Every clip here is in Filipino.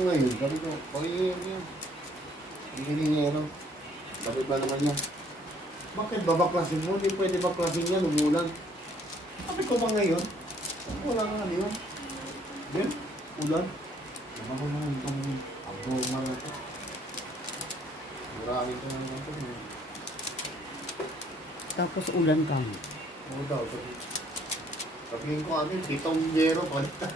Ang ngayon, sabi ko, pagiging yun. Ang hiningero. Bakit ba naman niya? Bakit babaklasin mo? Hindi pwede baklasin yan, umulan. Sabi ko ba ngayon? Wala nga yun. Yan, ulan. Naman ko naman itong abnormal na ito. Marami ito naman ito. Tapos ulan ka mo. Oo daw. Sabihin ko amin, pitong yero palitan.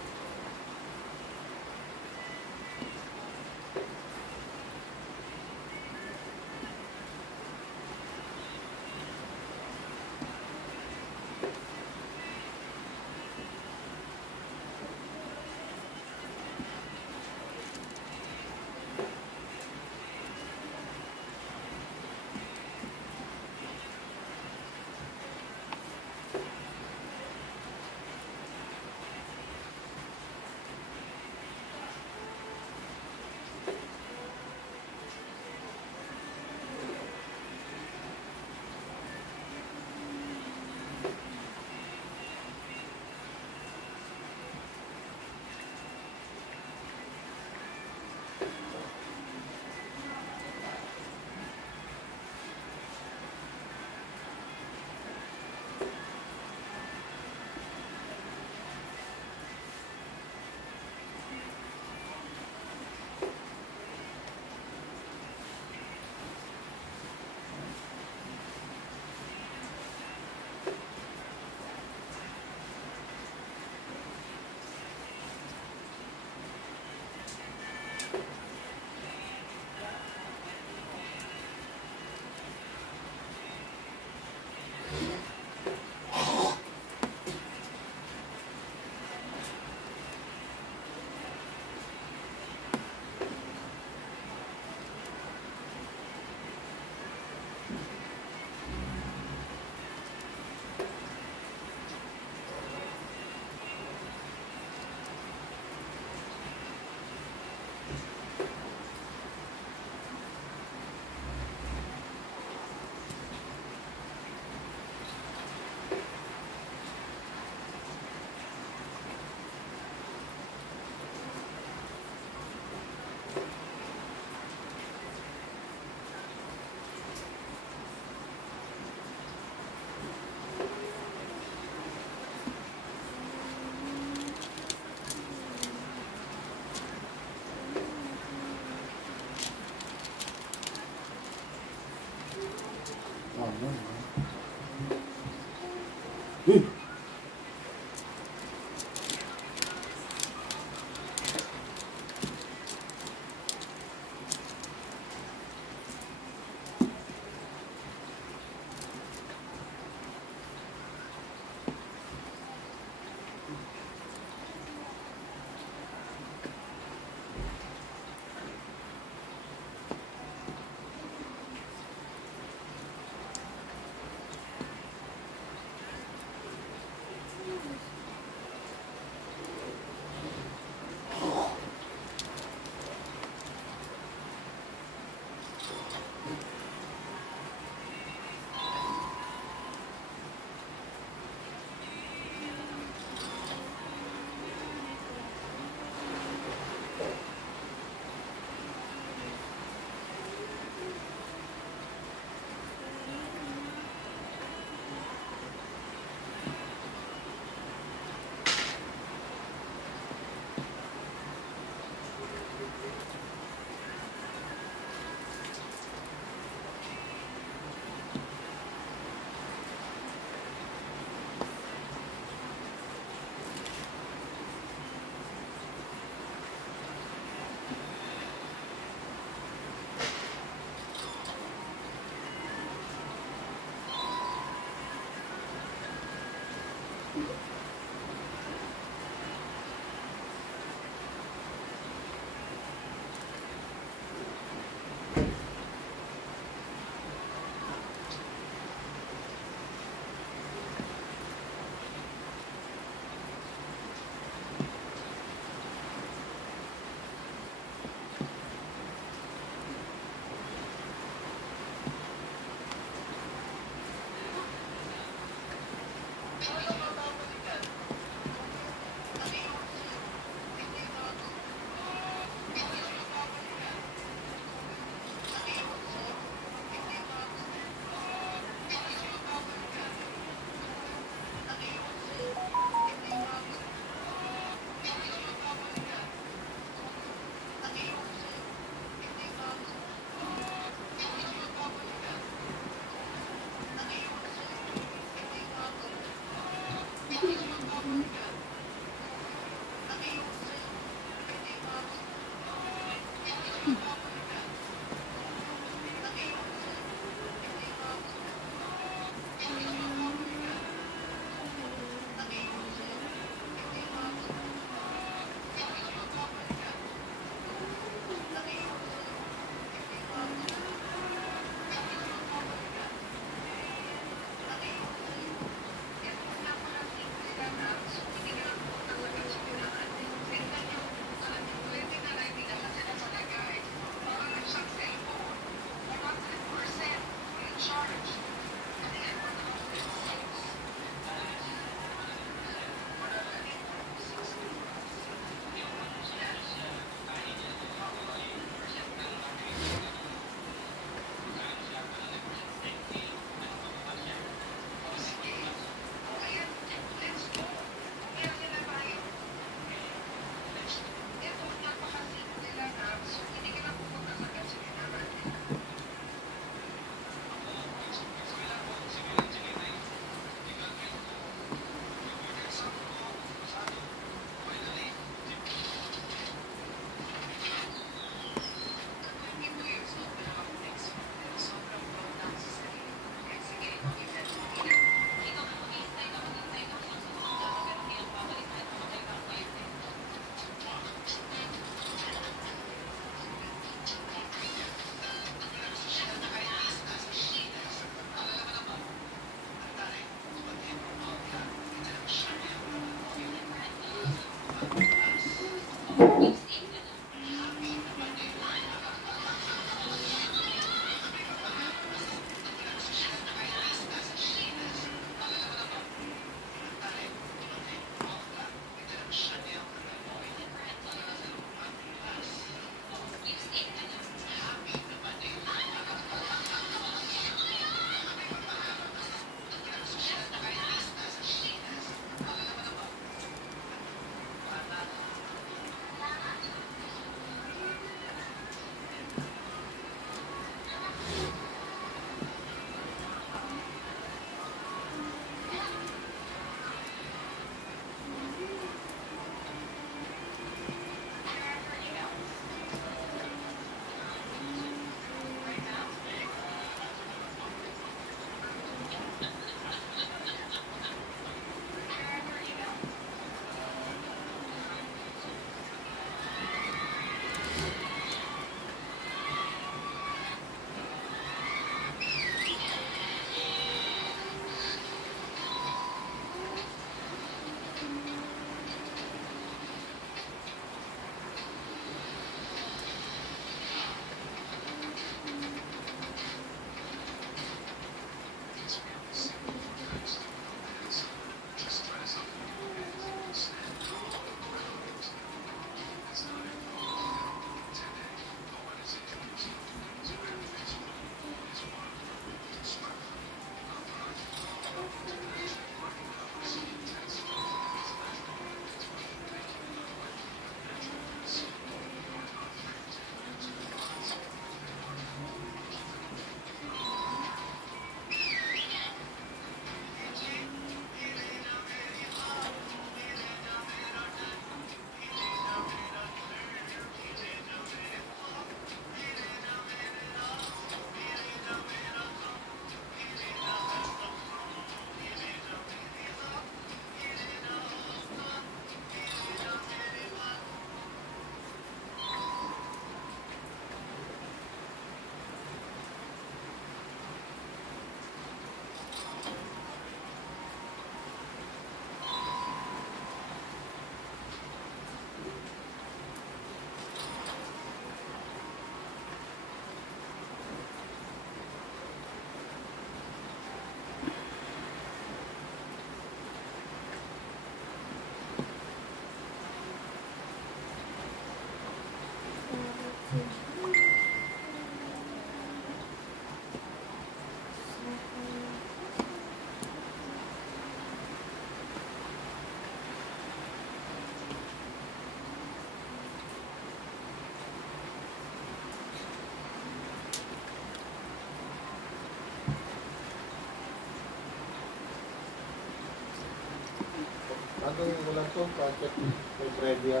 Ano yung wala to? Packet may previa.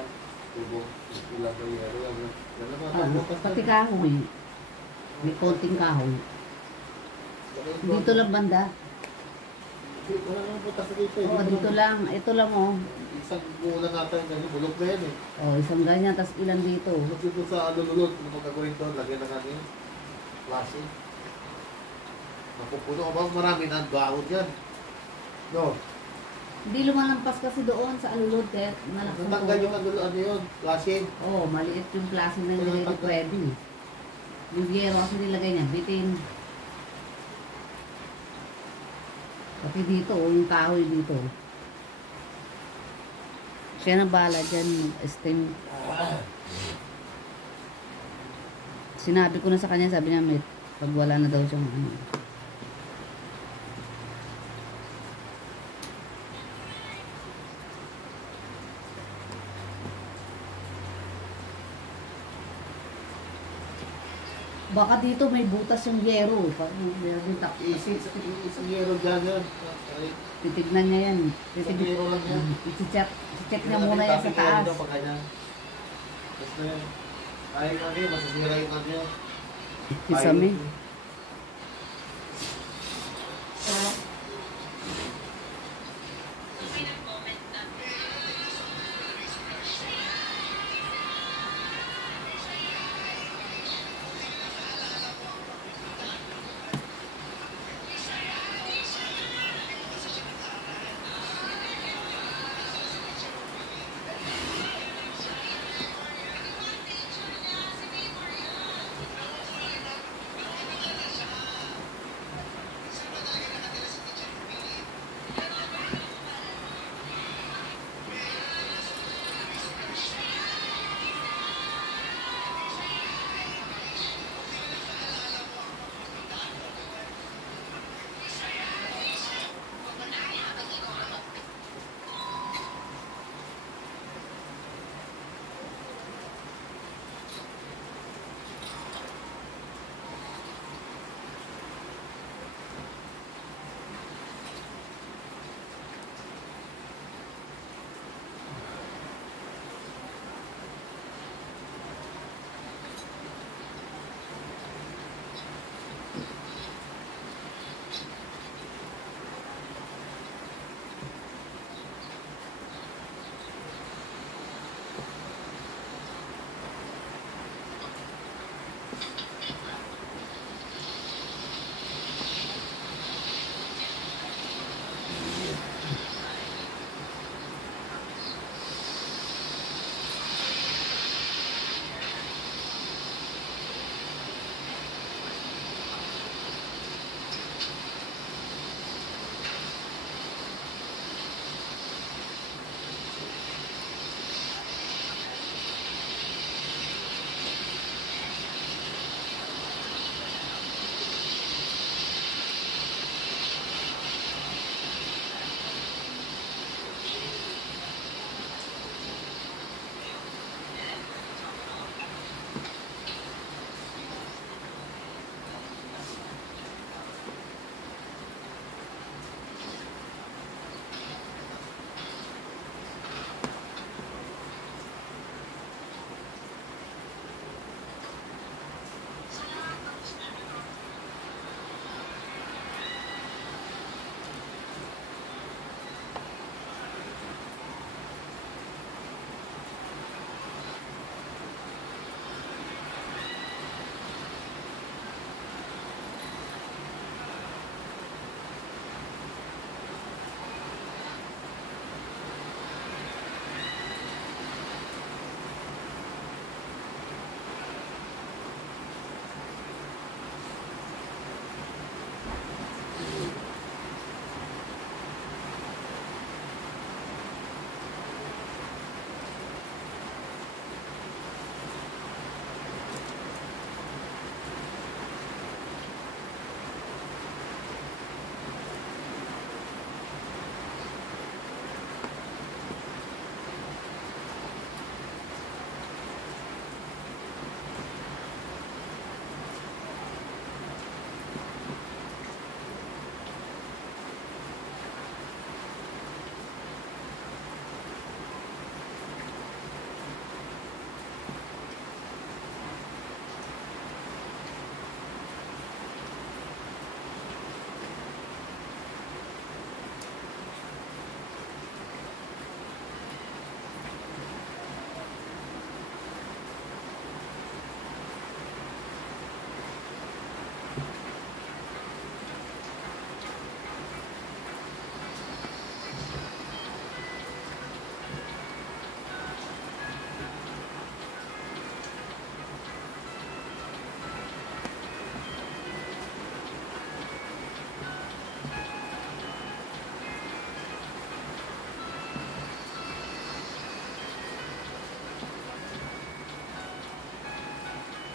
Tubo. Ilang ko yero. Yan naman. Pati kahoy. May konting kahoy. Dito lang banda. Wala naman po tayo dito. Oo, dito lang. Ito lang oh. Isang bulan natin kasi bulok na yan eh. Oh, isang ganyan, tas ilan dito. Tapos dito sa alululot, ano magkagawin doon? Lagyan na natin yung klase. Mapupuno ka ba? Marami na ang baon yan. No. Hindi lumalampas kasi doon sa alulod kaya malakas ang Natanggal yung tulog. ano yun, klase. Oo, maliit yung klase na nilagay ni Pwede. Yung yero kasi nilagay niya, bitin. Pati dito, oh, yung kahoy dito. Siya na bahala dyan, stem. Sinabi ko na sa kanya, sabi niya, may pag wala na daw siyang ano. Baka dito may butas yung yero. Parang meron Isang yero dyan yun. titignan niya yan. Isang yero lang yan. I-check niya muna yan sa taas. Tapos na yun. Ay, ano yun, masasira yung ano yun. Isami.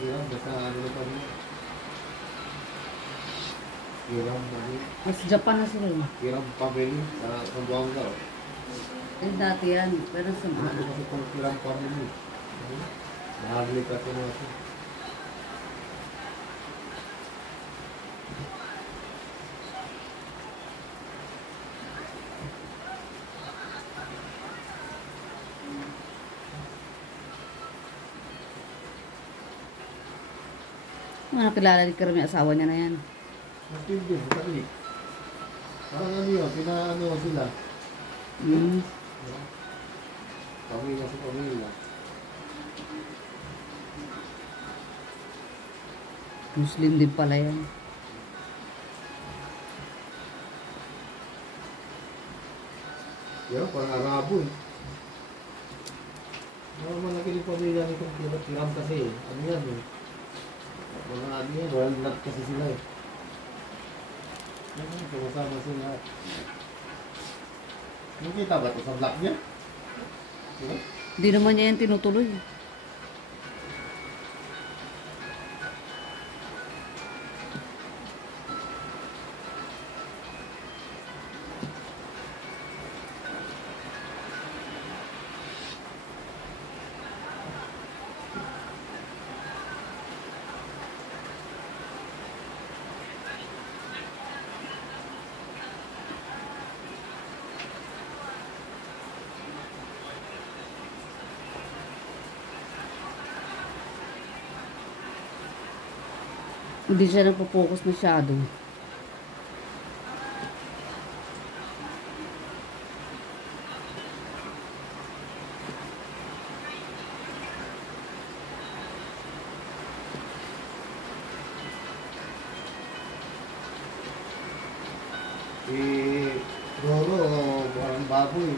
Hiram, basta ano na pa rin. Hiram na rin. Mas Japan na sila. Hiram family sa Zamboanga. Eh, dati yan. Pero sa Ano kasi pang hiram family? Nahagli kasi na ito. mga kilala ni Karim yung asawa niya na yan. Matindi, matindi. Parang ano yun, pinaano sila. Mm. Pamilya sa pamilya. Muslim din pala yan. Yan, parang Arabo eh. Malaki yung pamilya ni kung hiram kasi eh. Ano yan eh. Mga ano yan, royal blood kasi sila eh. Yan, sumasama sila. Nakita ba ito sa vlog niya? Diba? Hindi naman niya yan tinutuloy. Hindi siya nagpo-focus masyado. Eh, Roro, parang baboy.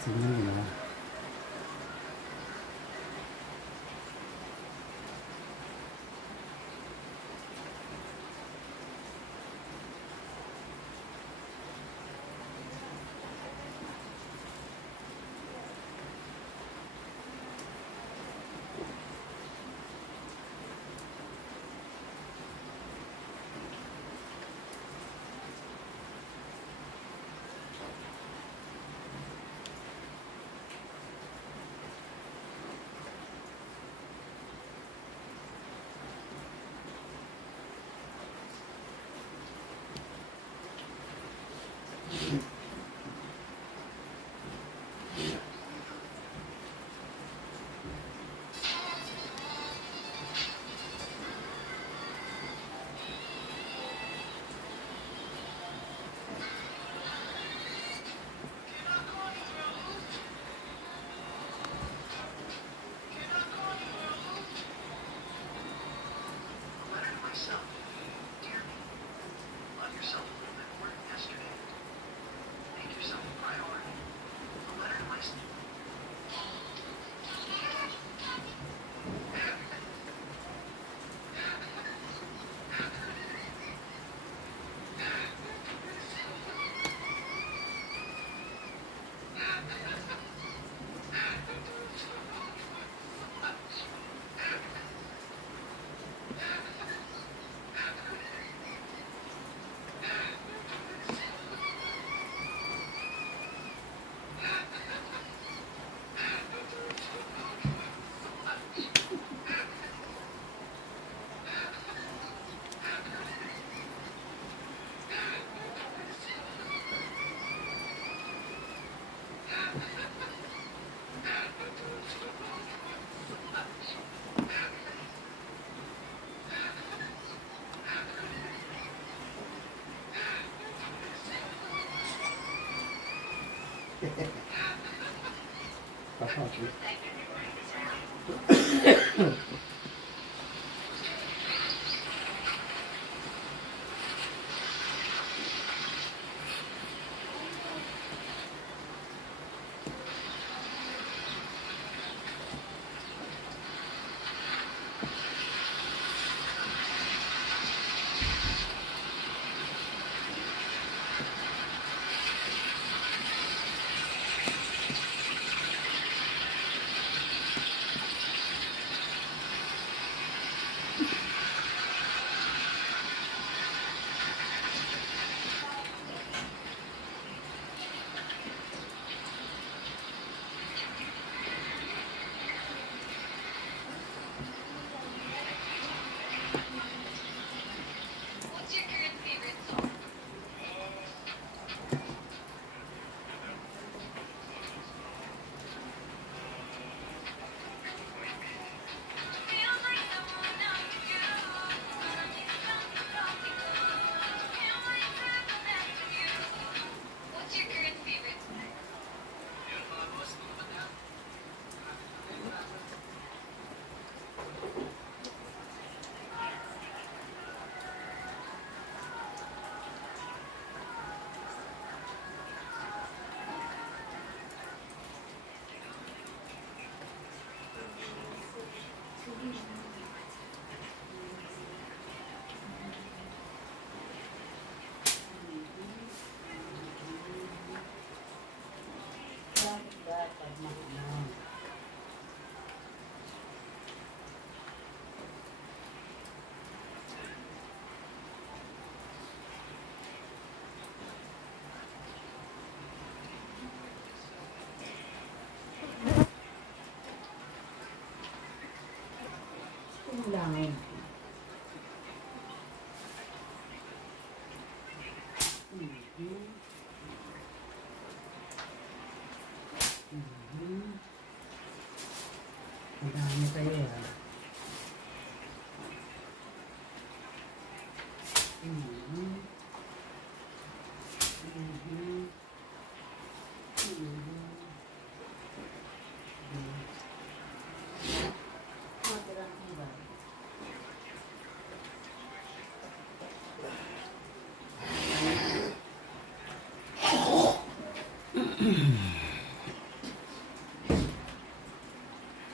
Sige lang, ginawa. Kapatid. Lang. Madami kayo ah.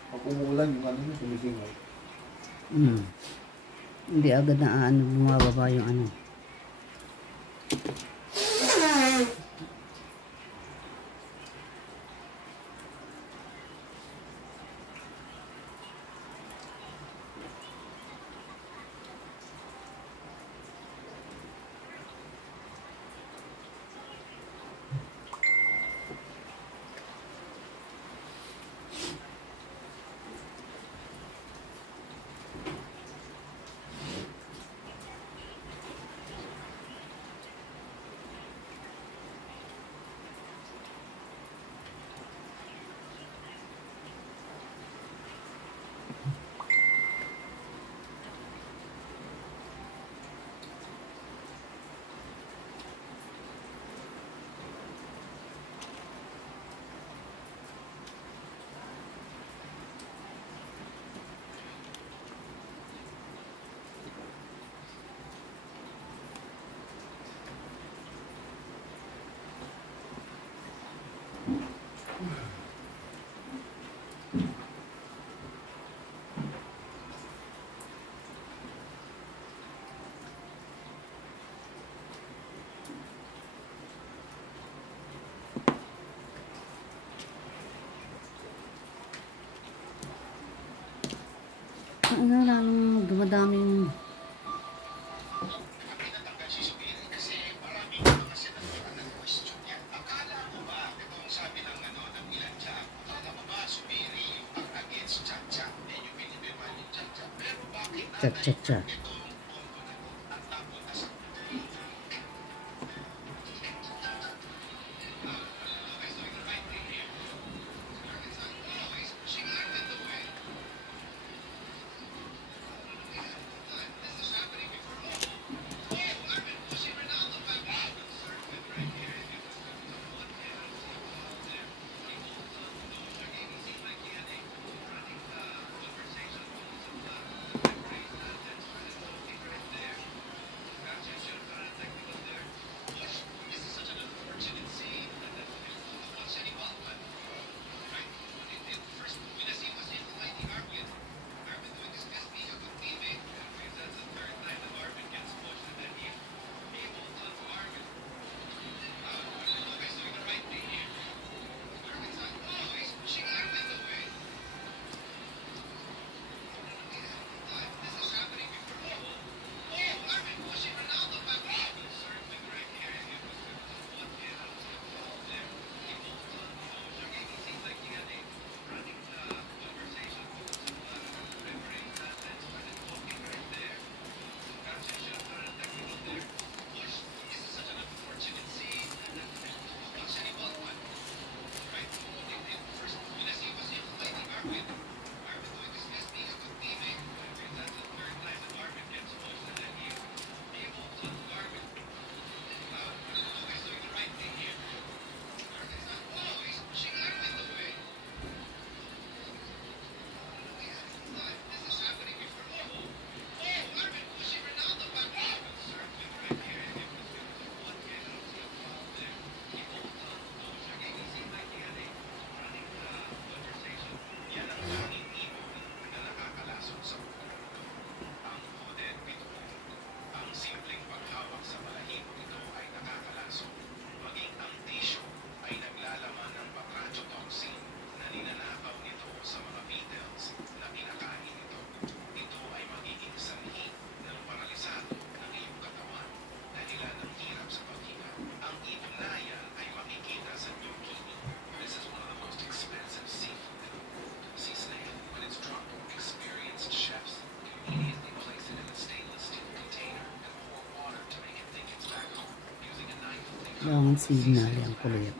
Pag umuulan, yung ano yung sumisingaw. Hindi agad na bumababa yung ano. Ano, lalong dumadami yung... Cha cha cha. Ang signal yang kulit.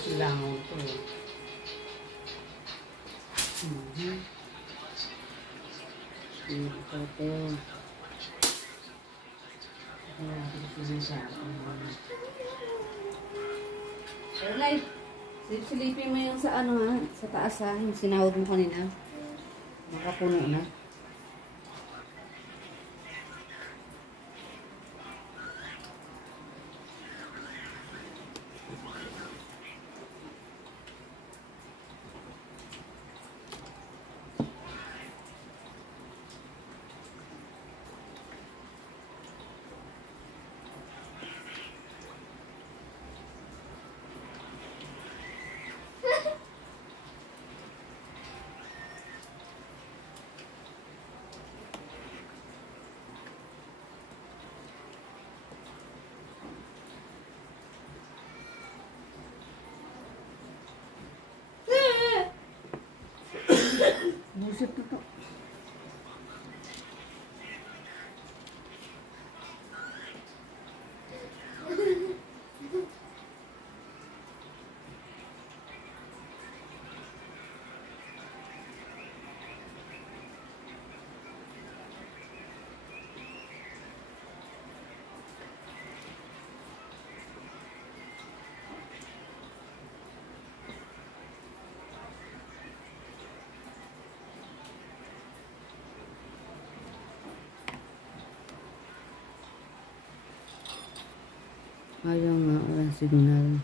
Silangaw to. Ito to. Alright. Silipin mo yung sa ano ha, sa taas ha, yung sinahod mo kanina. Makapuno na. Buset na to. Ayaw nga, walang signal.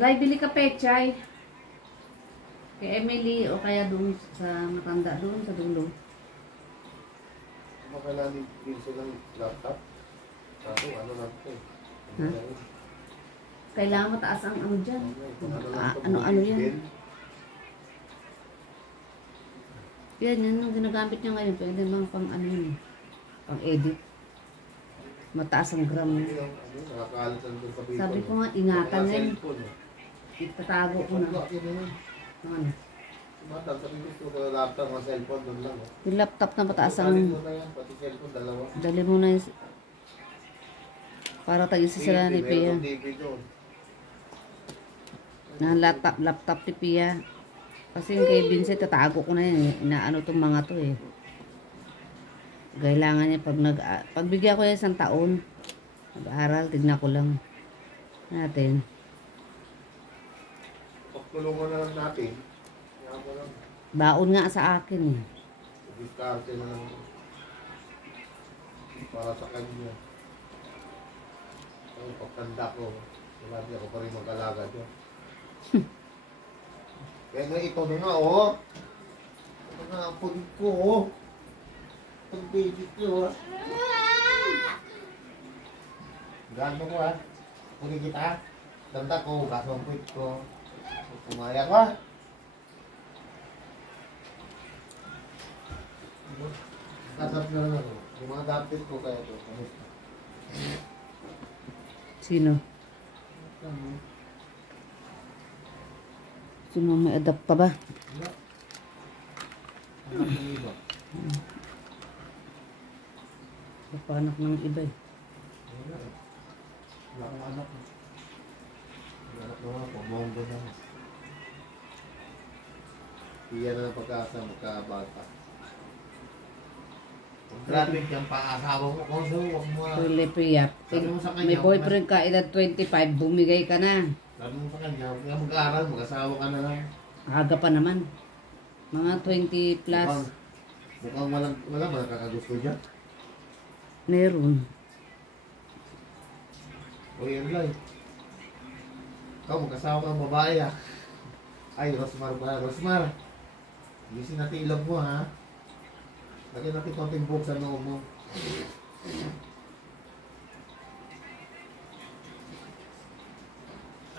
Lai, bili ka pechay. Kay Emily o kaya doon sa matanda doon sa dulo. Makailangan din sila ng laptop. Sabi, ano lang ito eh. Ha? Kailangan mataas ang ano dyan. Ano yan? Yan ang ginagamit niya ngayon. Pwede mang pang ano yun. Pang edit. Mataas ang gram niya. Sabi ko nga, ingatan na yun. Ipatago ko na. Ano? Yung laptop ng cellphone doon lang. Yung laptop na mataas ang... Pati cellphone, dalawa. Dali mo na yung... Para tayo sa sila ni Pia. Na laptop ni Pia. Kasi yung kay Vincent, tatago ko na yun. Inaano tong mga to eh. Kailangan niya pagbigyan ko yan 1 taon. Nag-aaral, tignan ko lang. Natin. Pagtulungan na lang natin. Baon nga sa akin eh. Diskarte na lang. Para sa kanya. Ang pagtanda ko, wala di ako pa rin mag-alaga dyan. Kaya nga ito na nga, oh. Ito na ang pagod ko, oh. Pag-baby ko, oh. Gano ko, ah. Puli kita. Tanda ko, kaso ang puwit ko. Pumaya ko, ah. Kasap na lang ako. Yung mga dapit ko kaya ito. Kamusta? Sino? Sino may adapt pa ba? Wala. Anak ng iba. Anak ng iba eh. Wala. Wala akong anak. Wala anak naman ako. Monggo na. Iyan na ng pagkasa, magkabata. Grabe yung pang-asawa mo. Kung so, huwag mo. Pili Pia. May boyfriend ka, edad 25, bumigay ka na. Sabi mo sa kanya, huwag nga mag-aaral, mag-asawa ka na lang. Aga pa naman. Mga 20 plus. Mukhang wala nakakagusto dyan. Meron. O yan lang. Ikaw, magkasama kang babae ah. Ay, Rosmar pala. Rosmar, gising natin ilog mo ha. Lagyan natin konting buhok sa noo mo.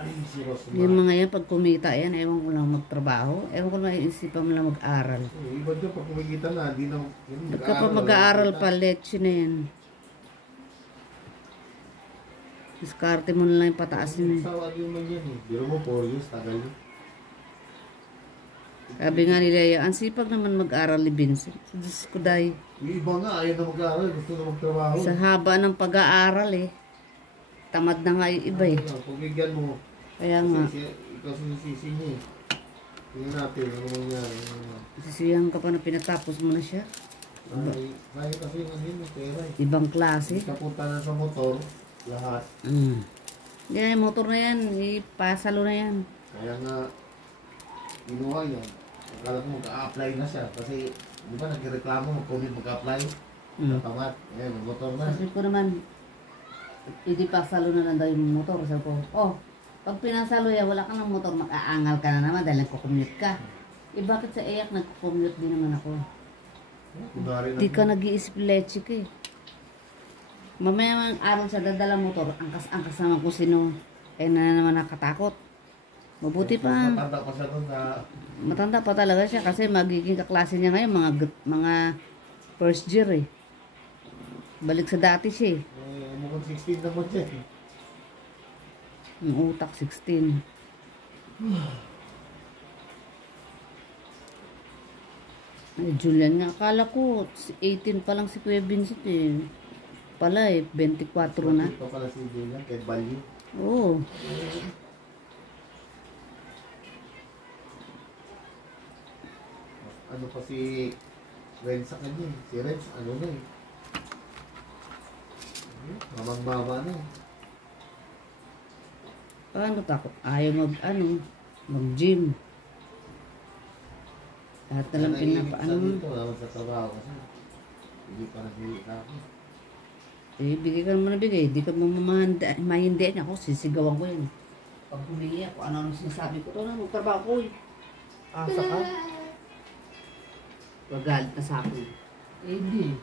Ay, si Rosmar. Yung mga yan, pag kumita yan, ewan ko lang magtrabaho. Ewan ko lang maisipan mo lang mag-aral. Iba dyan, pag kumikita na, di na... Kapag mag-aaral pa, leche na yan. Diskarte mo na lang yung pataasin. Sawa din man yan eh. Biro mo, 4 years, tagal yun. Sabi nga nila, ang sipag naman mag-aral ni Vincent. Diyos ko dahi. Yung iba nga, ayaw na mag-aaral, gusto na magtrabaho. Sa haba ng pag-aaral eh. Tamad na nga yung iba eh. Pagbigyan mo, Kaya nga, ikaw sinisisi niya eh. Tingnan natin, ano mangyari. sisiyahan ka pa na pinatapos mo na siya. Kaya kasi yung yun, pera eh. Ibang klase. Kapunta na sa motor, lahat. Yan, motor na yan. Ipasalo na yan. Kaya nga, inuha yan. Akala ko mag-a-apply na siya. Kasi, di ba nagreklamo, mag-commit mag-apply. Natamat. Ayan, may motor na. Sabi ko naman, hindi pasalo na lang daw yung motor. Sabi ko, oh, pag pinasalo yan, wala ka ng motor, makaangal ka na naman dahil nagko-commute ka. Eh bakit sa iyak nagko-commute din naman ako? Hindi ka nag-iisip leche ka eh. Mamaya mang araw sa dadala motor, angkas-angkas naman kung sino ay na naman nakatakot. Mabuti pa. Matanda pa siya doon sa... Matanda pa talaga siya kasi magiging kaklase niya ngayon, mga first year eh. Balik sa dati siya eh. Mukhang 16 naman siya eh. Yung utak, 16. Ay, Julian nga. Akala ko, 18 pa lang si Kuya Vincent eh. Pala eh, 24 na. Ito pala si Julian, kay Balyo. Oo. Ano pa si Renz sa kanya eh. Si Renz, ano na eh. Mamang-mama na eh. Paano takot? Ayaw mag-gym. Lahat na lang pinapaano mo. Wala sa trabaho kasi. Hindi pa nag-iwi sa akin. Eh, bigay ka naman na bigay. Hindi ka mahindihan ako. Sisigawan ko yan. Pag humingi ako, ano sinasabi ko, ito na, magtrabaho ko eh. Asa ka? Magalit na sa akin. Eh, hindi.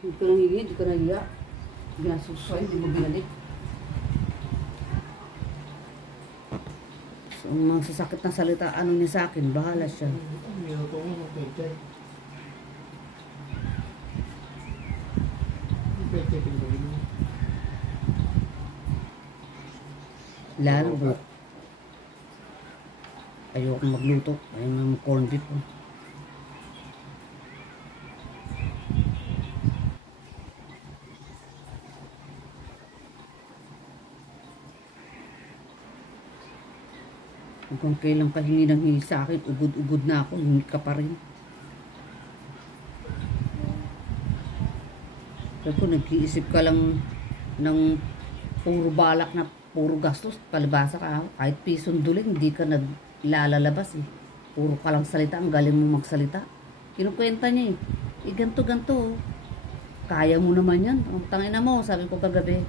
Hindi ka nang hindi ka nahiya. Ginasusoy, hindi mo binalik. So, ang mga sasakit na salita, ano niya sa akin, bahala siya. Minuto mo, mag-pechay. Pechay, pinagin mo. Lalo ba? Ayoko magluto. Ayun nga mag-corn beef. Oh. Kung kailan ka hingi ng hingi sa akin, ugod-ugod na ako, hingi ka pa rin. Sabi ko, nag-iisip ka lang ng puro balak na puro gastos, palibasa ka, kahit pisong duling, hindi ka naglalabas eh. Puro ka lang salita, ang galing mo magsalita. Kinukwenta niya eh. Ganto-ganto. Kaya mo naman yan. Ang tangina mo, sabi ko kagabi.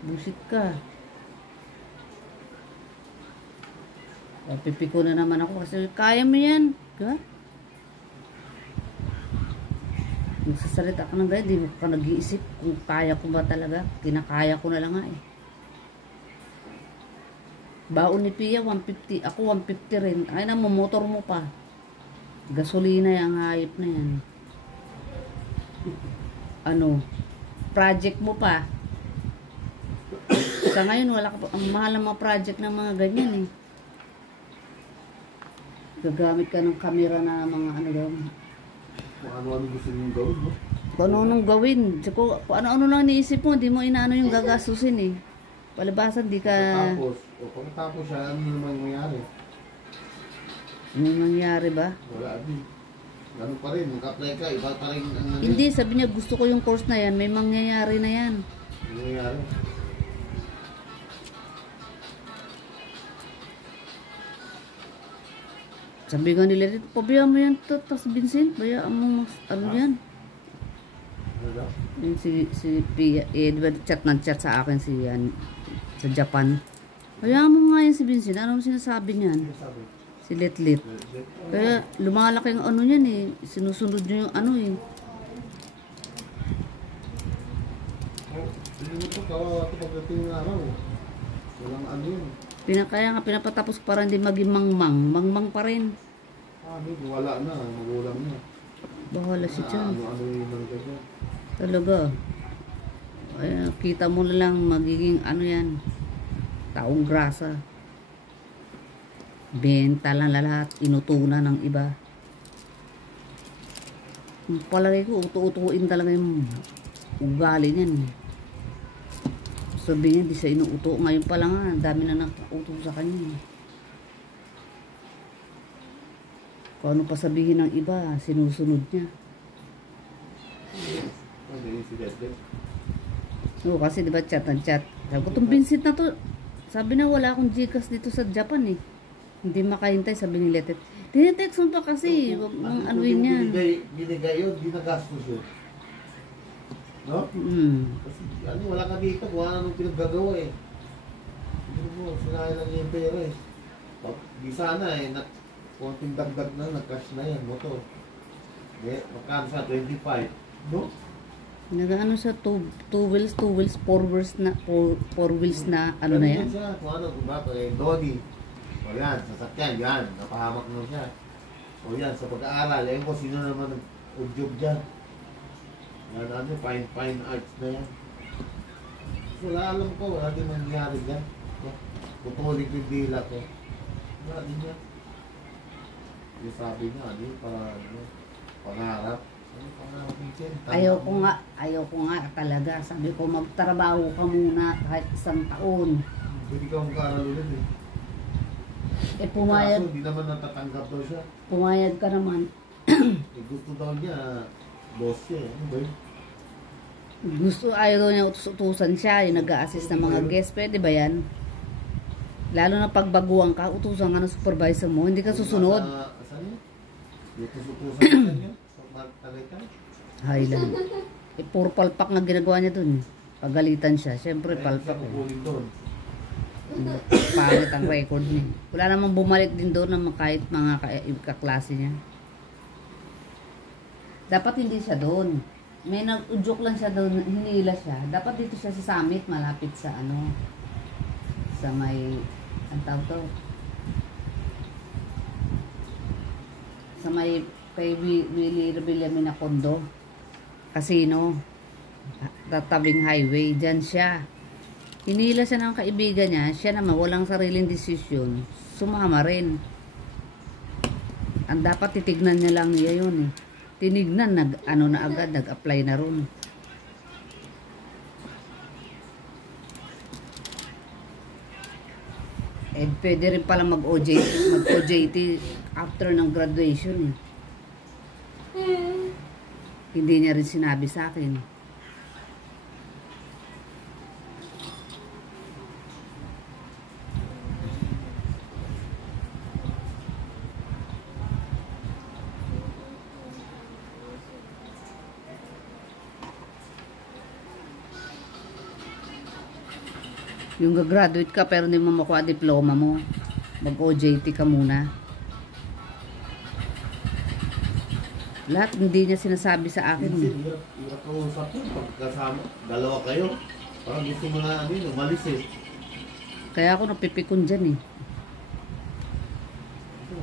Bullshit ka. Pipiko na naman ako kasi kaya mo yan. Diba? Magsasalita ka ng ganyan, di mo ka nag-iisip kung kaya ko ba talaga. Kinakaya ko na lang nga eh. Baon ni Pia, 150. Ako 150 rin. Ay na mo, motor mo pa. Gasolina yung hayop na yan. Ano? Project mo pa. Sa ngayon, wala ka pa. Ang mahal ng mga project ng mga ganyan eh. Gagamit ka ng camera na mga ano daw. Kung ano-ano gusto niyong gawin mo. Kung ano-anong gawin. Kung ano-ano lang niisip mo, di mo inaano yung gagastusin eh. Palabasan, di ka... Pagkatapos siya, ano naman mangyari? Ano nangyari ba? Wala din. Ganun pa rin, mag-apply ka, iba pa rin ang Hindi, sabi niya gusto ko yung course na yan, may mangyayari na yan. Ano nangyari? Sabi nga nila dito, pabayaan mo yan, tas Vincent, bayaan mo, ano yan? Ano? Yung si Pia, Edward chat sa akin si yan, sa Japan. Kaya mo nga yan si Vincent, anong sinasabi niyan? Ano sabi? Si Litlit. Kaya lumalaki yung ano niyan eh, sinusunod niya yung ano eh. Hindi ito kawawa ito pagdating ng araw. Walang ano yun. Kaya nga pinapatapos para hindi maging mangmang pa rin. Wala na, magulang na. Bahala si John. Ano yun lang kayo? Talaga. Ay, kita mo na lang magiging ano yan. Taong grasa. Benta lang lahat. Inutunan ng iba. Palagay ko, utu-utuin talaga yung ugali niyan. Sabi niya, di sa inuuto. Ngayon pa lang ang dami na nakuto sa kanya. Kung ano pa sabihin ng iba, sinusunod niya. Ano yun si Dede? Oo, kasi diba chat. Sabi ko, itong Vincent na to, sabi na wala akong Gcash dito sa Japan eh. Hindi makahintay, sabi ni Letet. Tinetext mo pa kasi, wag mong anuin yan. Binigay yun, ginagastos yun. No? Kasi ano, wala ka dito, kung ano nung pinaggagawa eh. Hindi mo, sinaya lang yung pera eh. Di sana eh, konting dagdag na, nag-cash na yan, motor. Magkano sa 25, no? Nag-ano sa two wheels, 4 wheels na, ano na yan? Siya, kung ano, kung baka, Dodi. O yan, sasakyan, yan, napahamak na siya. O yan, sa pag-aaral, ayun ko, sino naman nag-job dyan? Yan, ano, fine arts na yan. Wala, alam ko, wala din mangyari dyan. Tutulik yung dila ko. Wala din yan. Yung sabi niya, ano, para, ano, pangarap. Ano, pangarap niya? Ayaw ko nga talaga. Sabi ko, magtrabaho ka muna kahit 1 taon. Pwede ka mag-aaral ulit eh. Pumayag. Kaso, hindi naman natatanggap daw siya. Pumayag ka naman. Gusto daw niya, boss siya. Ano ba yun? Ayaw daw niya utusan siya, yung nag-a-assist ng mga guest. Pwede ba yan? Lalo na pag baguhan ka, utusan ka ng supervisor mo, hindi ka susunod. Saan yun? Utus-utusan ka niya? Sa Tagaytay? Highland. Puro palpak na ginagawa niya dun. Pagalitan siya. Siyempre, palpak. Kukunin doon. Pangit ang record niya. Wala namang bumalik din doon ng kahit mga kaklase niya. Dapat hindi siya doon. May nag-udyok lang siya doon, hinila siya. Dapat dito siya sa Summit, malapit sa ano, sa may, ang tawag to? Sa may, kay Willie Rebillame na kondo. Casino. Tatabing highway. Diyan siya. Hinila siya ng kaibigan niya. Siya naman, walang sariling desisyon. Sumama rin. Ang dapat titignan niya lang niya yun eh. Tinignan, ano na agad, nag-apply na ron. Eh, pwede rin pala mag-OJT after ng graduation eh. Hindi niya rin sinabi sa akin. Yung gagraduate ka pero hindi mo makuha diploma mo, mag-OJT ka muna. Lahat hindi niya sinasabi sa akin. Hirap ka usap yun. Pagkasama, dalawa kayo. Parang gusto mo na umalis eh. Kaya ako napipikon dyan eh.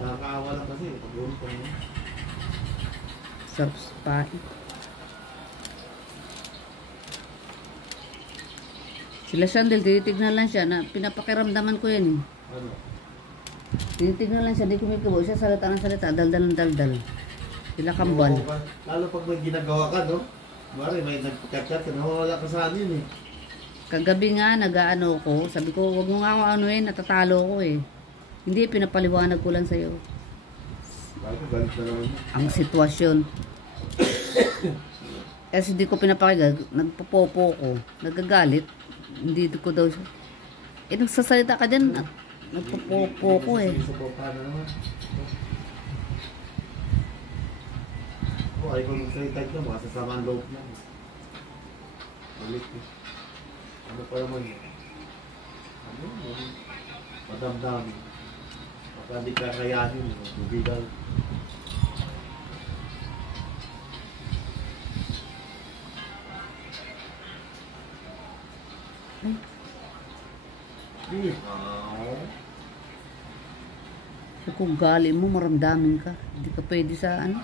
Nakakaawa lang kasi. Pag-ulit ka mo. Sarap pa. Sila Shandel, tinitignan lang siya na pinapakiramdaman ko yan eh. Ano? Tinitignan lang siya, di kumikibo. Siya salita ng salita, daldal ng daldal. Sila kambal. Lalo pag may ginagawa ka, no? Mari, may nagkachat ka, nawawala ka sa anin eh. Kagabi nga, nag-ano ko, sabi ko, wag mo nga ako anuin, natatalo ko eh. Hindi, pinapaliwanag ko lang sa'yo. Bakit ko, galit na naman yun. Ang sitwasyon. Kasi hindi ko pinapakigag, nagpopopo ko, nagagalit. Hindi ko daw siya. Eh, nagsasalita ka dyan, nagpopopo ko eh. Susuportahan na naman. Ay, kung nagsalita ito, masasama ang loob niya. Balik eh. Ano pa naman yun? Ano yun? Madamdamin. Baka di kakayanin. Tubigal. Kung gali mo, maramdamin ka. Hindi ka pwede sa ano.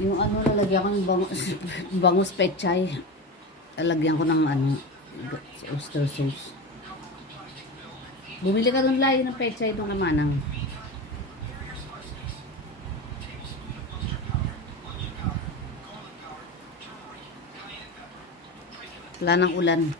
Yung ano, lalagyan ko ng bangus pechay. Lalagyan ko ng ano, oyster sauce. Bumili ka ng layo ng pechay doon naman. Wala ng ulan.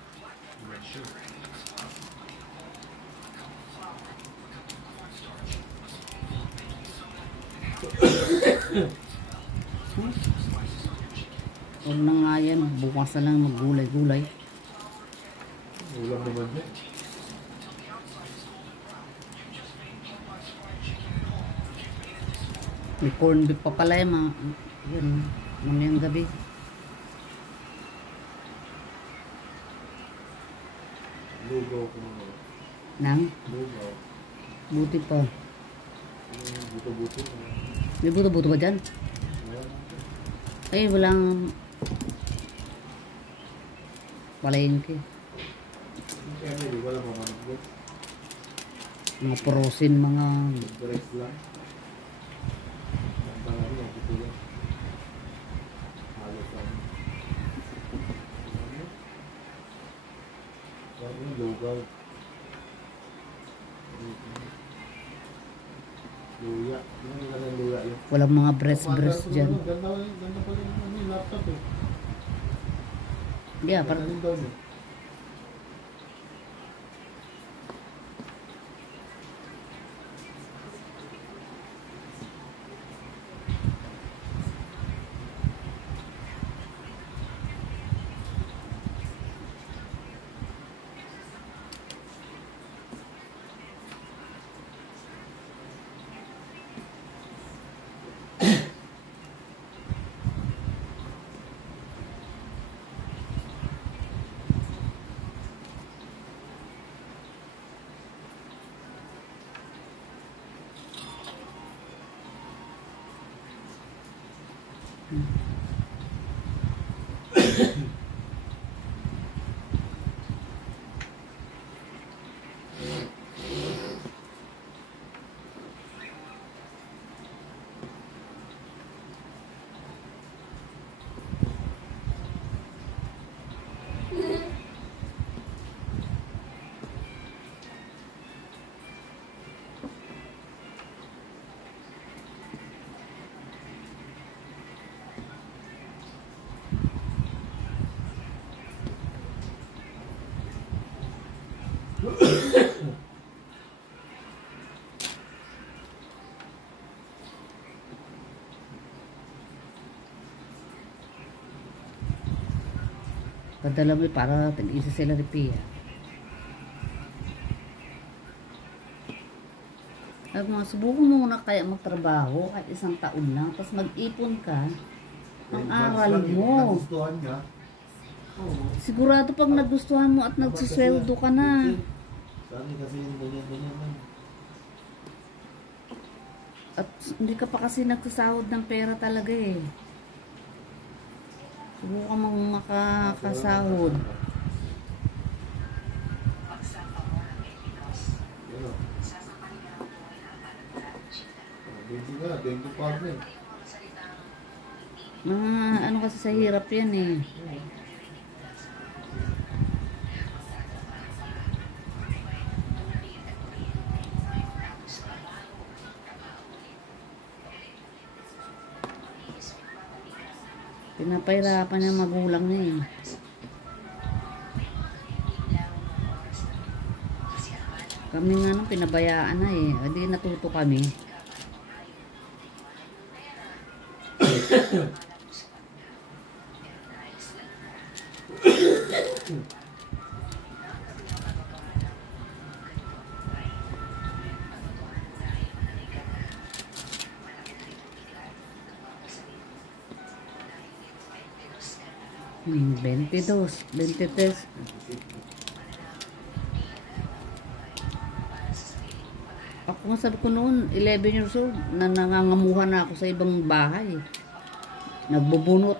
Huwag na nga yan. Bukas na lang maggulay-gulay. Ulam naman yun. May corn beef pa pala yan. Yan. Mamayang gabi. Lugaw ko mga. Nang? Lugaw. Buti pa. Buto-buto. May buto-buto ba dyan? Ay, walang palengke. Wala pa manok. Mga prosin, mga Rice lang. Ang pangalan ng putulan. Halos lang. Ano yung lugaw? Luya. Ano yung luya yun? walang mga breast dyan. Ganda pala yung laptop eh. Yeah, parang Ganda daw niya. Padala mo para tig-isa sila ni Pia. Sabi mo, subukan mo muna kaya magtrabaho kahit 1 taon lang. Tapos mag-ipon ka. Ang aral mo. Nagustuhan niya. Oo. Sigurado pag nagustuhan mo at nagsusweldo ka na. Sabi kasi yung ganyan-ganyan. At hindi ka pa kasi nagsasahod ng pera talaga eh. Subukan mong makakasahod. Yan o. 20 nga, 20 partner. Mga ano kasi sa hirap yan eh. Pinapahirapan yung magulang niya eh. Kami nga nung pinabayaan na eh. Hindi natuto kami. Hmm, 22, 23. Ako nga sabi ko noon, 11 years old, na nangangamuha na ako sa ibang bahay. Nagbubunot.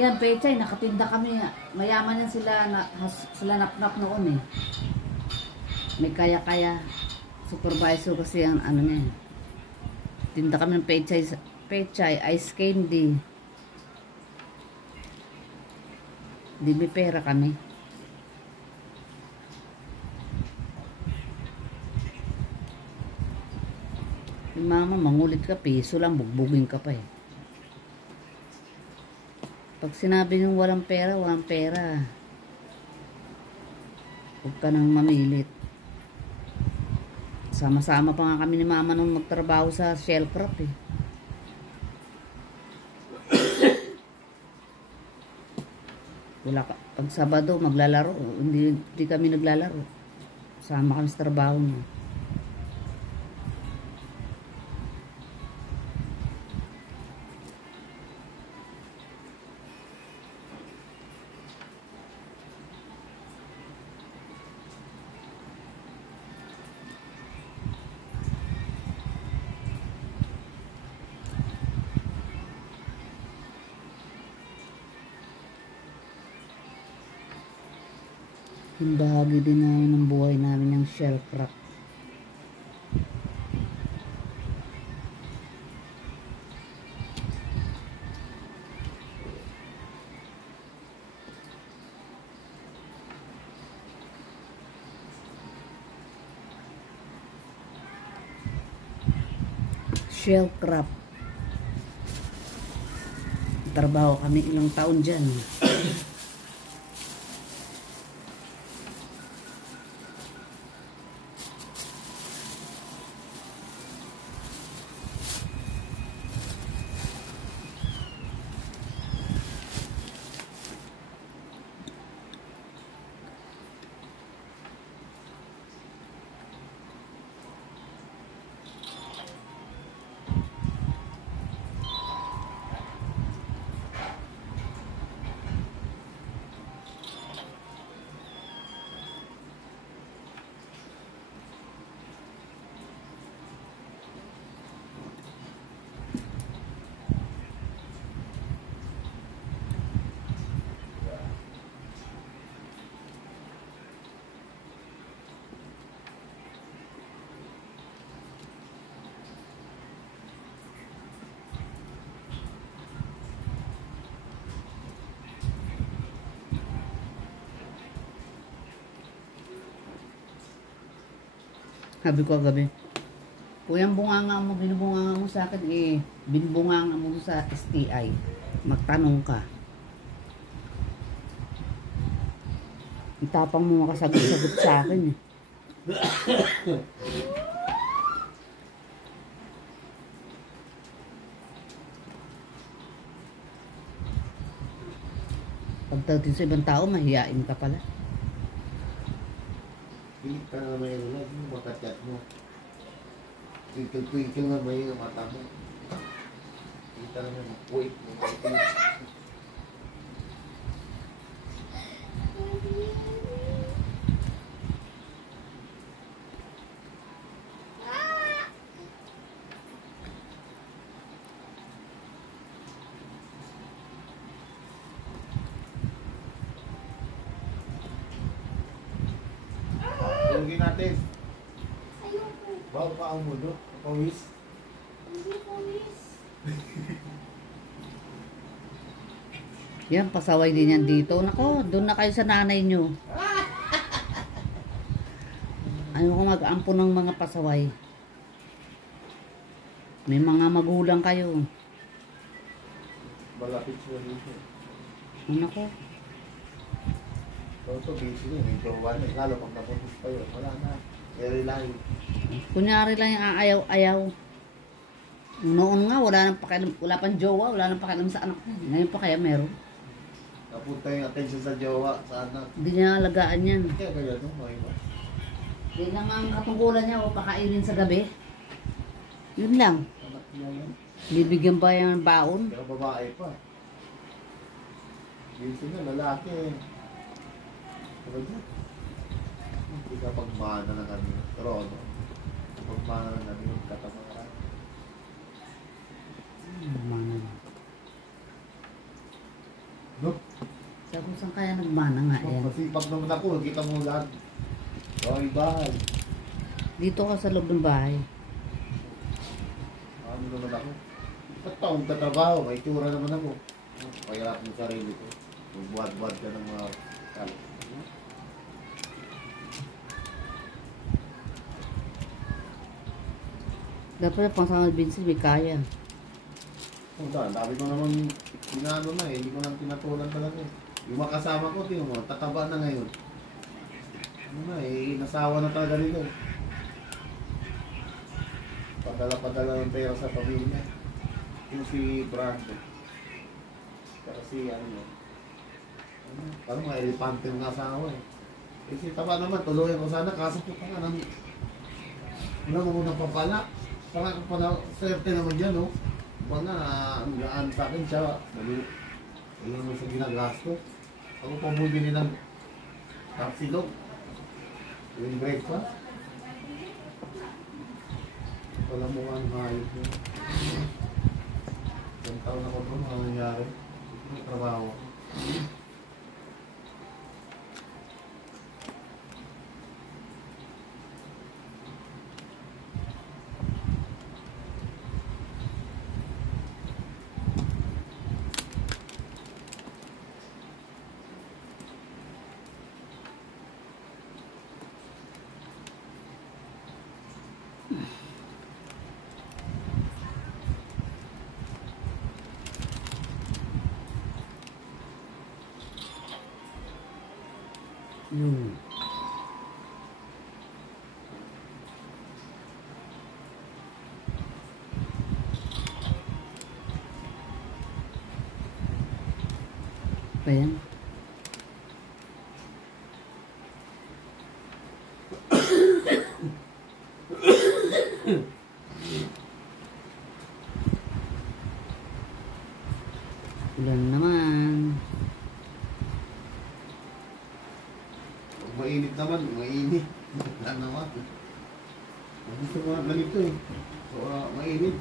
Yan, pechay, nakatinda kami. Mayaman yan sila nap-nap noon eh. May kaya-kaya. Supervisor kasi ang ano niya. Tinda kami ng pechay, ice candy. Di may pera kami. Yung mama, mangulit ka, piso lang, bugbugin ka pa eh. Pag sinabi nyung walang pera, walang pera. Huwag ka nang mamilit. Sama-sama pa nga kami ni mama nung magtrabaho sa Shellcraft eh. Wala ka. Pag Sabado, maglalaro. Hindi kami naglalaro. Sama kami sa trabaho niya. Yung bahagi din namin ng buhay namin yung Shellcraft. Shellcraft. Trabaho kami ilang taon dyan. Sabi ko kagabi, kuyang bunganga mo, binubunganga mo sa akin, eh, binubunganga mo sa STI. Magtanong ka. Itapang mo makasagot-sagot sa akin eh. Pagdating sa ibang tao, mahiyain ka pala. Pilit ka na may ulag, yung makatyat mo. Twinkle-twinkle na may mata mo. Kita naman, wait mo. Tulungin natin. Ayoko. Bago pa ang mundo. Pawis. Hindi ko miss. Yan, pasaway din yan dito. Nako, doon na kayo sa nanay nyo. Ayaw ko mag-ampo ng mga pasaway. May mga magulang kayo. Malapit siya dito. Nako, Toto, busy na. May jowa na. Lalo pag napuntis pa yun. Wala na. Very line. kunyari lang yung ayaw-ayaw. Noon nga, wala pang jowa, wala nang pakialam sa anak. Ngayon pa kaya meron. Napunta yung attention sa jowa. Sa anak. Hindi niya alagaan yan. Kaya kaya ito. Okay ba? Hindi lang ang katungkulan niya o pakainin sa gabi. Yun lang. Anak niya yan. Bibigyan ba yung baon? Kaya babae pa. Busy na. Lalaki. Ano ba? Hindi ka pagmana na kami. Pero ano? Pagmana na kami. Katamaran. No? Sabi ko, saan kaya nagmana nga yan? Masipag naman ako. Kita mo lahat. Okay, bahay. Dito ka sa loob ng bahay. Ano naman ako? Ba't taong tatrabaho? May tsura naman ako. Kaya ako yung sarili ko. Magbuhat-buhat ka ng mga kalit. Dapat pang sa Vincent, may kaya. Ang dami ko naman ginano na eh. Hindi ko lang pinatulan talaga eh. Yung makasama ko, tingnan mo, tataba na ngayon. Ano na eh, nasawa na talaga nila. Padala-padala ng pera sa pamilya. Yung si Brando. Saka si ano. Parang mga elepante ng asawa eh. Eh si Taba naman, tuloy ko sana, kaso po ka nga nang wala mo munang papala. Parang pala, swerte naman yan, no? Mga, ang gaan sa akin siya, ayun mo sa ginagasto. Ako pabuli ng taxi dog. Yung breakfast. Wala mo nga ang hayop mo. Isang taon ako doon, ano nangyari? May trabaho. Yun. Pa yan? Ulan naman. Mainit naman, mainit. Wala naman. Gusto ko nga ganito eh. So, mainit.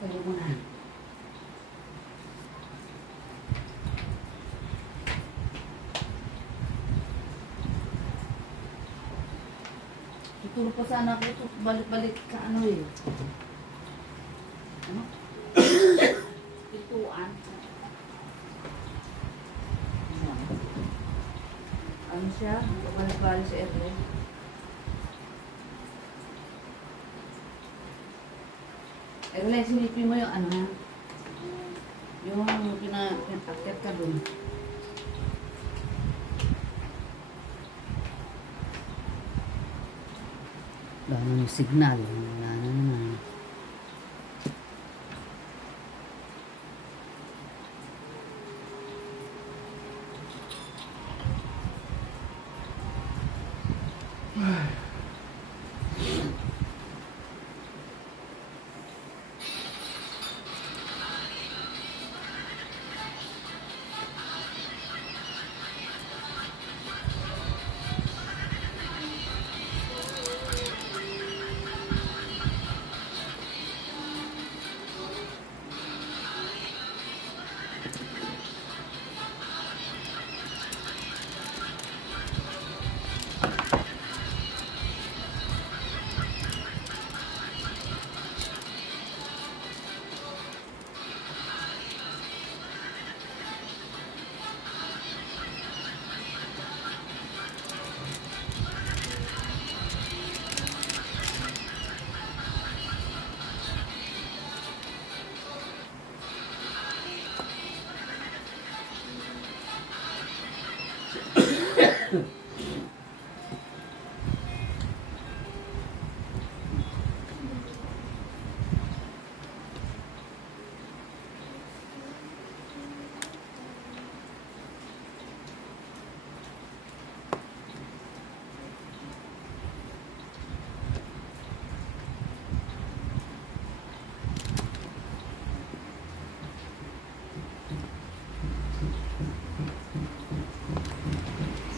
Pwede mo na. Tutulog pa sana ako ito. Balik-balik sa ano eh. Ano? Ituan. Ano siya? Pabalik-balik sa airline. Airline, silipin mo yung ano ha? Yung pinakit ka dun. Wala na yung signal. Wala na naman.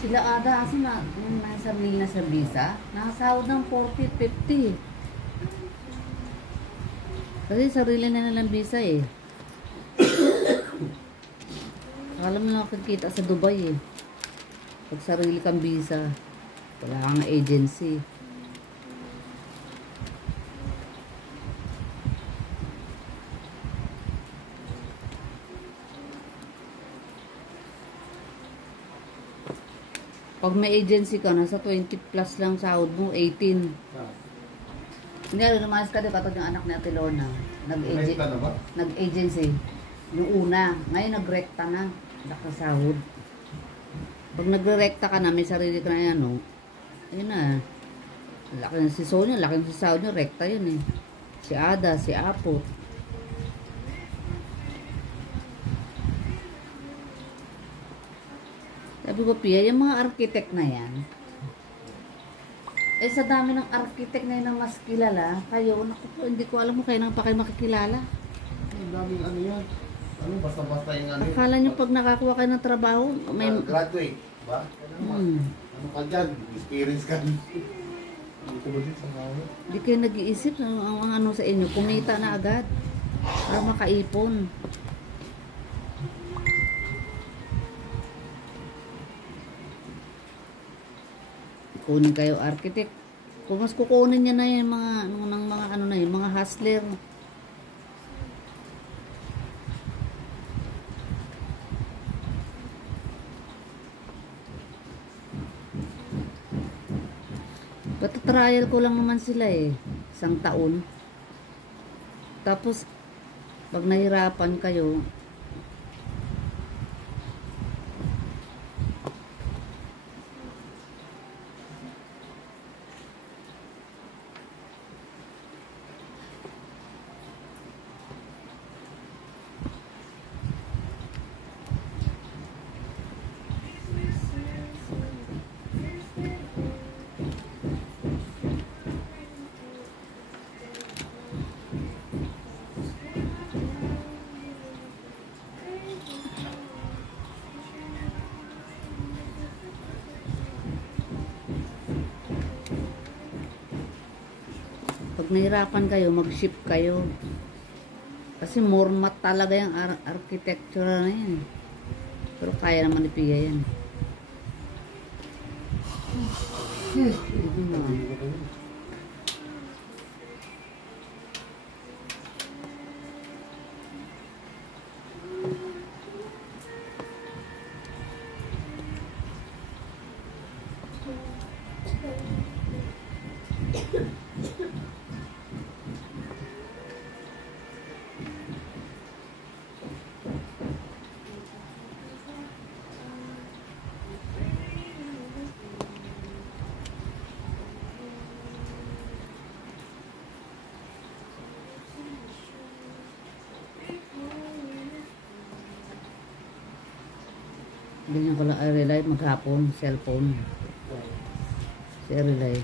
Sila Ada kasi yung nasa mil na sa visa, nakasahod ng 40, 50. Kasi sarili na nilang visa eh. Akala mo nakikita sa Dubai eh. Pag sarili kang visa, wala kang agency. Pag may agency ka, nasa 20 plus lang sahod mo, 18. Hindi, lumayas ka din, katod yung anak ni Ate Lorna. Rekta na ba? Nag-agency. Yung una, ngayon nagrekta na. Nakasahod. Pag nagrekta ka na, may sarili ka na yan, no? Ayun na. Laki na si Sonia, laki na si sahod nyo, rekta yun eh. Si Ada, si Apo. Sabi ko, Pia, yung mga architect na yan, eh sa dami ng architect na yun ang mas kilala, kayo, naku po, hindi ko alam mo kayo nang pa kayo makikilala. Ang daming ano yan. Ano, basta-basta yung ano. Akala nyo pag nakakuha kayo ng trabaho, may... Graduate, ba? Ano ka dyan? Experience ka. Ano ko ba din sa mga? Hindi kayo nag-iisip ang ano sa inyo, kumita na agad para makaipon. Kunin kayo architect. Kung mas kukunin niya na yung mga ng mga ano na yung mga hustler. Patatrial ko lang naman sila eh. 1 taon. Tapos pag nahirapan kayo, pag nahirapan kayo, mag-ship kayo. Kasi more mat talaga yung architecture na yan. Pero kaya naman ipiga yan. Ganyan ko lang i-relay maghapon, cellphone. Si i-relay.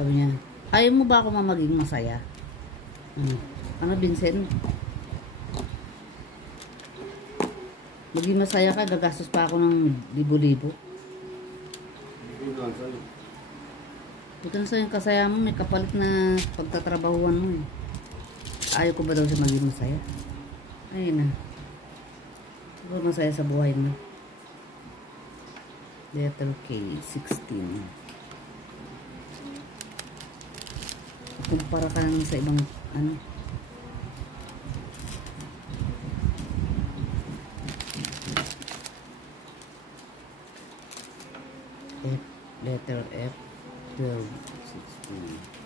Sabi niya, ayaw mo ba ako maging masaya? Ano, Vincent? Maging masaya ka, gagastos pa ako ng libo-libo. Hindi lang sa'yo. Bukan sa yung kasaya mo, may kapalit na pagtatrabahuan mo eh. Ayaw ko ba daw siya maging masaya? Ayun na. Huwag masaya sa buhay mo. Letter K, 16. Kumpara ka lang sa ibang ano. F, letter F, 12, 16.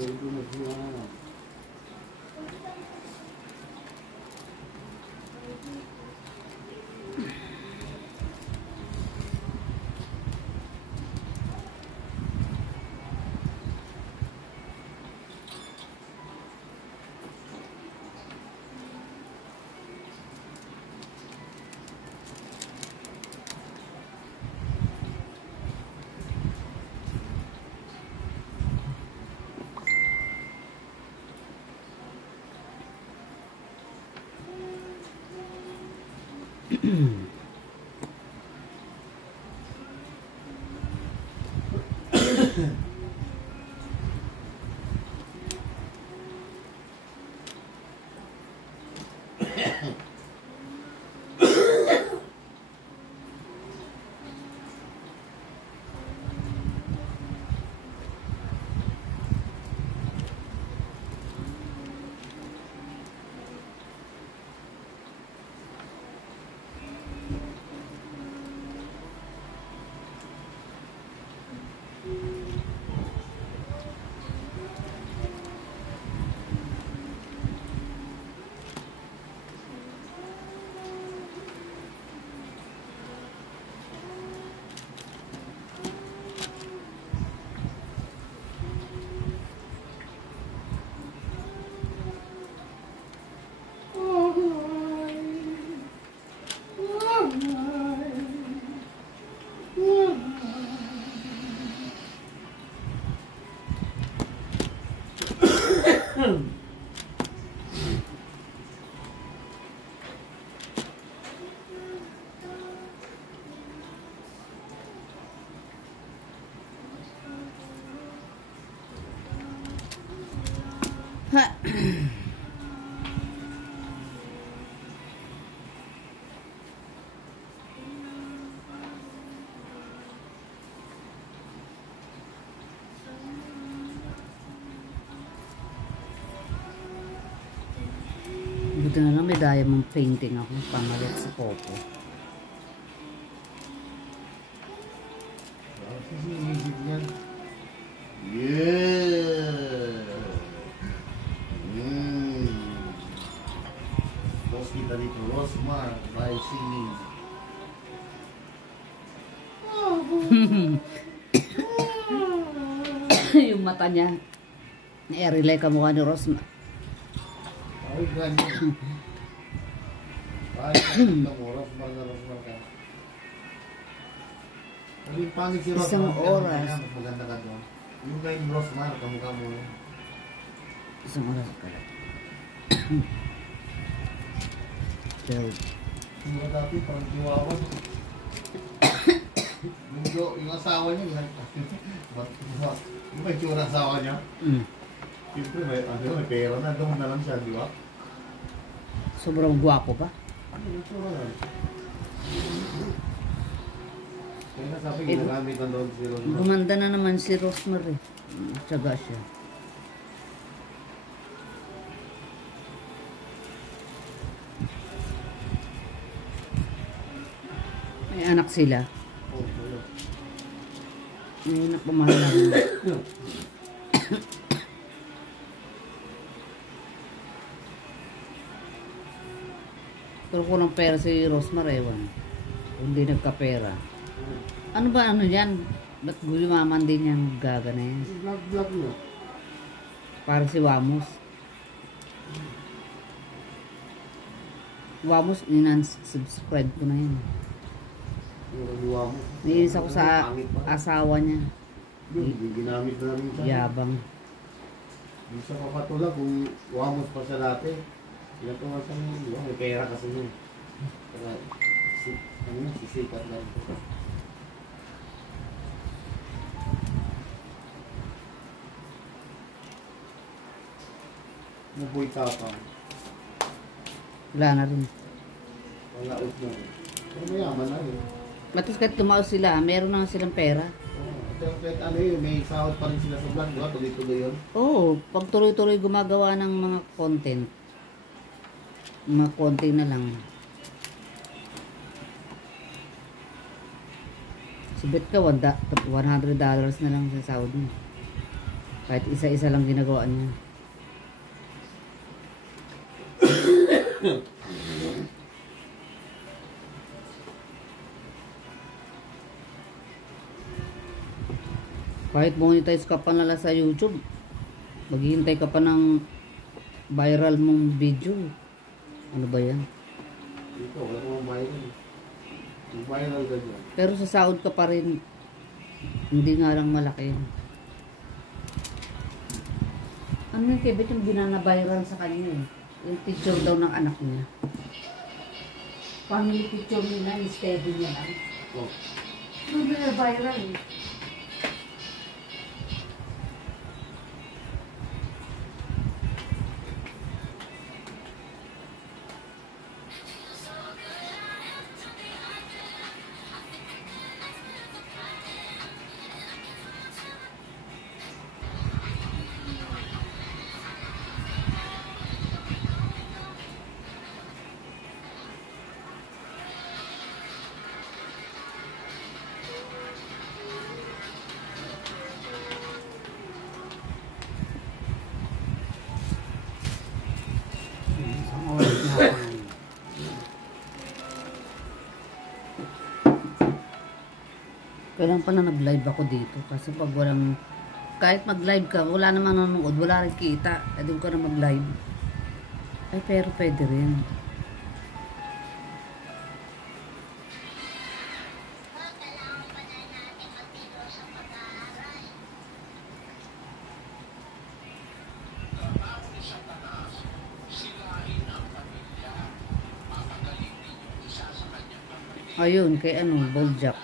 Medyo na siya. Ha. Buti na lang may diamond painting ako pamalit sa Popo. Sisisip niyan. Yeah! Boss kita dito, Rosmar, by singing. Yung mata niya. I-relay ka mukha ni Rosma. Ay, ganyan. Bakit nakita mo, Rosmar na Rosmar ka. Naging pangit si Rosmar. Isang kaya oras. mas maganda ka doon. Yung ngayon Rosmar, kamukha mo. Isang oras pala. Pero, Yung mga dati, parang chihuahua. Yung asawa niya, yung may tsura asawa niya. Siyempre, may pera na, doon na lang siya, di ba? sobrang gwapo ba? Yung tsura na. Kaya nasabi, ginagamit na doon si Rosmar. Gumanda na naman si Rosmar eh. Tsaga siya. May anak sila. Oh, wala. Ngayon na pumahalang. Pero kung ng pera si Rosmar, ewan. Kung di nagkapera. Ano ba ano yan? Ba't gumaman din yung gaga na yan? Vlog niya. Para si Wamos. Wamos, subscribe ko na yun. Yung kaliwa mo. Naiinis ako sa Pangit pa. asawa niya. Hindi ginamit na rin siya. Yabang. Hindi siya kapatulang kung wamos pa siya dati. Pinatuwa siya niya. Di ba? May pera kasi niya. Kaya, sisikat lang. Nabuhay tapang. Wala na rin. Wala out na rin. Pero mayaman na rin. Matos kahit tumaos sila, meron na silang pera. Pero kahit ano yun, may sahod pa rin sila sa vlog. Diba? Tuloy-tuloy yun. Oo, pag tuloy-tuloy gumagawa ng mga content, mga konti na lang. Si Bet ka, $100 na lang sa sahod mo. Kahit isa-isa lang ginagawa niya. Kahit monetize ka pa nala sa YouTube, maghihintay ka pa ng viral mong video. Ano ba yan? Dito, wala kong viral. Yung viral ka dyan. Pero sa sahod ka pa rin, hindi nga lang malaki. Ano yung kibit yung binana-viral sa kanya eh? Yung picture daw ng anak niya. Family picture nila, steady niya lang. Oh. Ano binana-viral eh? Kailan pa na nag-live ako dito kasi pag walang, kahit mag-live ka, wala naman nanonood, wala rin kita, doon ka na mag-live. Ay pero pwede rin. Ayun, kay ano, Boljak.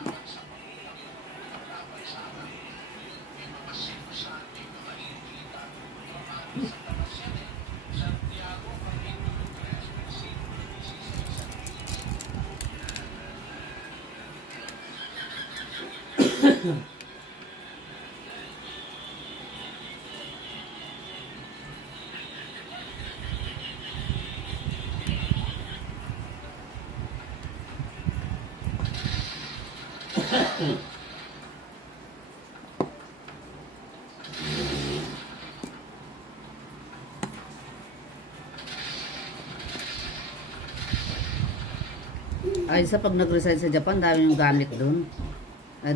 Ay, sa pag nag-resign sa Japan, dami yung gamit doon.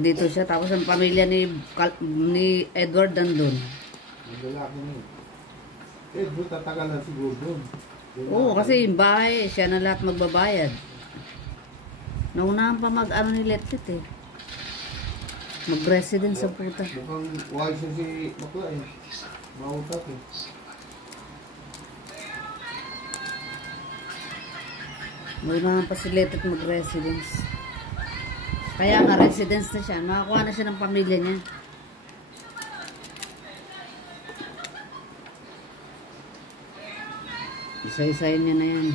Dito siya, tapos ang pamilya ni Edward nandun. Ang lalaki niya. Eh, doon tatagalan siguro doon. Oo, kasi yung bahay, siya na lahat magbabayad. Naunahan pa mag-ano ni Letlet eh. Mag-resident sa puta. Mukhang wise na si Bakla eh. Mautak eh. Naunahan pa si Letlet mag-residence. Kaya nga, residence na siya. Makakuha na siya ng pamilya niya. Isa-isayin niya na yan.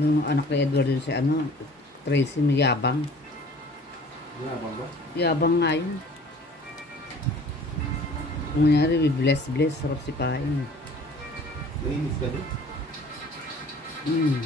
Yung anak ni Edward yun si ano, Tracy, yabang. Yabang ba? Yabang nga yun. Kung nangyari, bless, sarap si kain. Nainis ka din? Mm.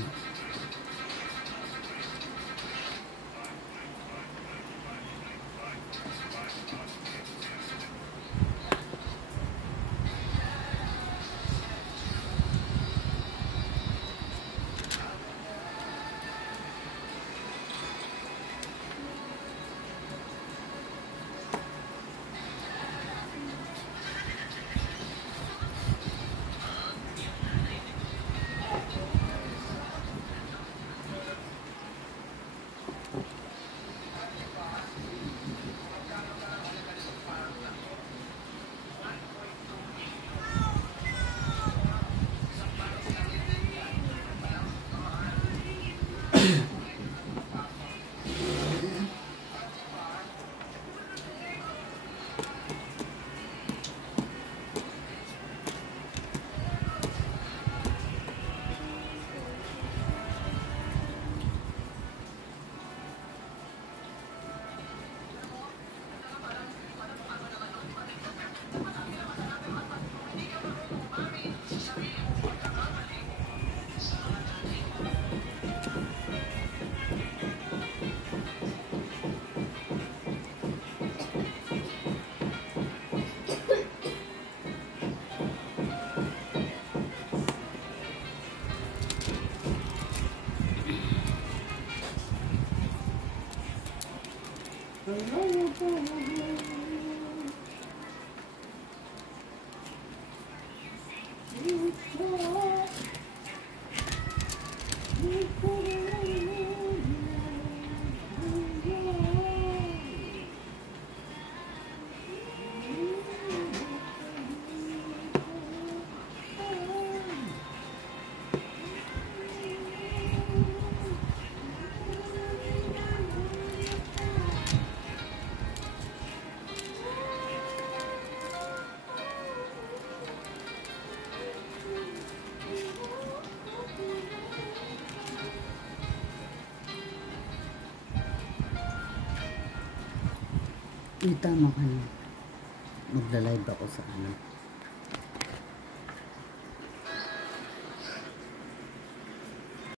Tama ka na. Magla-live ako sa ano.